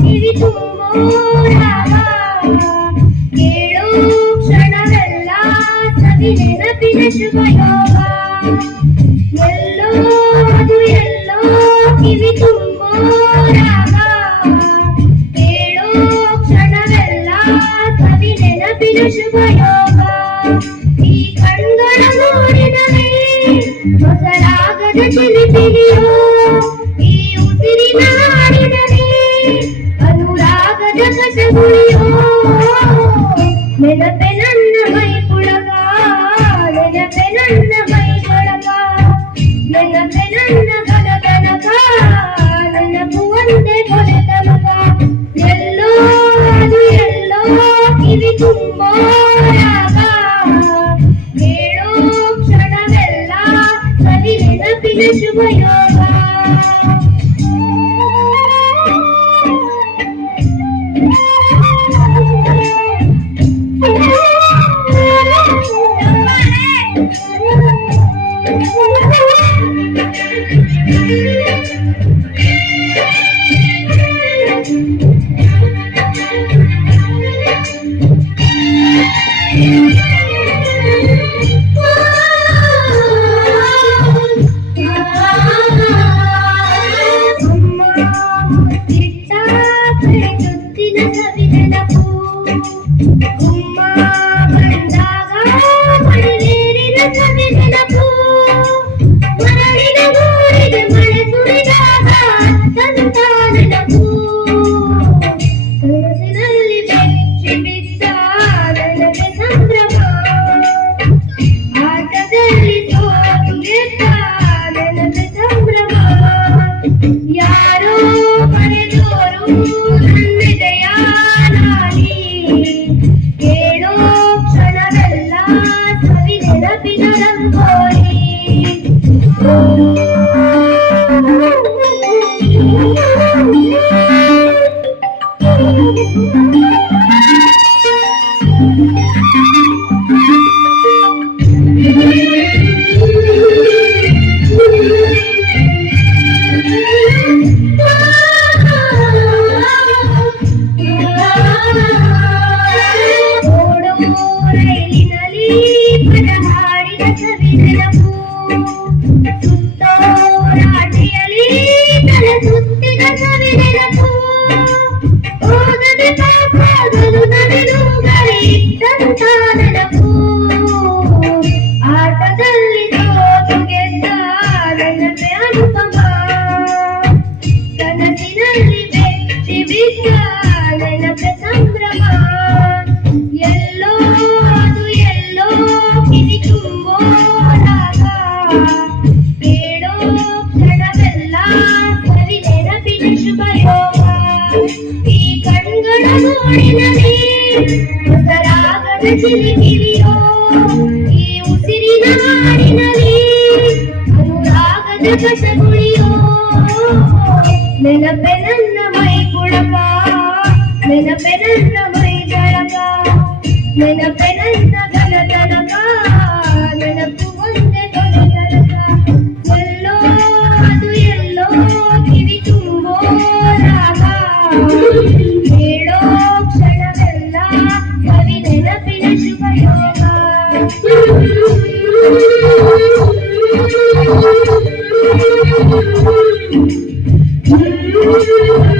ಕಿವಿ ತುಂಬೋ ರಾಗ ಕೇಳೋ ಕ್ಷಣವೆಲ್ಲ ಸವಿ ನೆನಪಿನ ಶುಭಯೋಗ ಎಲ್ಲೋ ಅದು ಎಲ್ಲೋ ಕಿವಿ ತುಂಬೋ ರಾಗ ಕೇಳೋ ಕ್ಷಣವೆಲ್ಲ ಸವಿ ನೆನಪಿನ ಶುಭಯೋಗ ಈ ಕಣ್ಗಳ ನೋಡಿದರೆ ಹೊಸರಾಗದ ಚಿಲಿಪಿಲಿಯೋ ಈ ಉಸಿರಿನ ಹಾಡಿದರೆ ಅನುರಾಗದ ಕಸಗುಳಿಯೋ ನೆನಪೆ ನನ್ನ ಮೈ ಪುಳಗ ನೆನಪೆ ನನ್ನ ಮೈ ಕೊಳಗ ನೆನಪೆ ನನ್ನ ಗನಗನಗ ನೆನಪು ಒಂದೇ ಕೊನೆ ತನಕ ಎಲ್ಲೋ ಅದು ಎಲ್ಲೋ ಕಿವಿ ತುಂಬೋ ರಾಗ ಹೇಳೋ ಕ್ಷಣವೆಲ್ಲ ಸವಿ ನೆನಪಿನ ಶುಭಯೋಗ ಗುಮ್ಮ ಬಂದಾಗ ಮಳೆನೀರಿನ ಸವಿ ನೆನಪು ಮರಳಿನ ಗೋಡೆಗೆ ಮಳೆ ಸುರಿದಾಗ ತಂತ ನೆನಪು ಕನಸಿನಲ್ಲಿ ಬೆಚ್ಚಿ ಬಿದ್ದ ನನಗೆ ಸಂಭ್ರಮ ಆಟದಲ್ಲಿ ಸೋತು ಗೆದ್ದ ನನಗೆ ಸಂಭ್ರಮ ಯಾರೋ ಮರೆದೋರು ನನ್ನೆದೆಯ ನಾಡಿ ಕೇಳೋ ಕ್ಷಣವೆಲ್ಲ ಸವಿ ನೆನಪಿನ ರಂಗೋಲಿ ರೈಲಿನಲ್ಲಿ ಪದ ಹಾಡಿದ ಸವಿ ನೆನಪು ಸುತ್ತೋ ರಾಟಿಯಲ್ಲಿ ತಲೆ ಸುತ್ತಿದ ಸವಿ ನೆನಪು ಹೋಗದೆ ಪಾಪದಲು ನಡೆದು ಗರಿದ್ದಂತ ನೆನಪು ಆಟದಲ್ಲಿ ಸೋತು ಗೆದ್ದ ನೆನಪೆ ಅನುಪಮ ಕನಸಿನಲ್ಲಿ ಬೆಚ್ಚಿ ಬಿದ್ದ ನೆನಪೆ ಸಂಭ್ರಮ ಎಲ್ಲೋ ಅದು ಎಲ್ಲೋ ಕಿವಿ ತುಂಬೋ ರಾಗ ಕೇಳೋ ಕ್ಷಣವೆಲ್ಲ ಸವಿ ನೆನಪಿನ ಶುಭಯೋಗ ಈ ಕಣ್ಗಳ ನೋಡಿನಲ್ಲಿ ಹೊಸರಾಗದ ಚಿಲಿಪಿಲಿಯೋ ಈ ಉಸಿರಿನ ಹಾಡಿನಲ್ಲಿ ಅನುರಾಗದ ಕಸಗುಳಿಯೋ ನೆನಪೆ ನನ್ನ ಮೈ ಪುಳಕ ನೆನಪೆ ನನ್ನ ಮೈ ಜಳಕ ನೆನಪೆ ನನ್ನ ಗನಗನಗ ನೆನಪು ಒಂದೇ ಕೊನೆ ತನಕ ಎಲ್ಲೋ ಅದು ಎಲ್ಲೋ ಕಿವಿ ತುಂಬೋ ರಾಗ ಹೇಳೋ ಕ್ಷಣವೆಲ್ಲ ಸವಿ ನೆನಪಿನ ಶುಭಯೋಗ Thank you.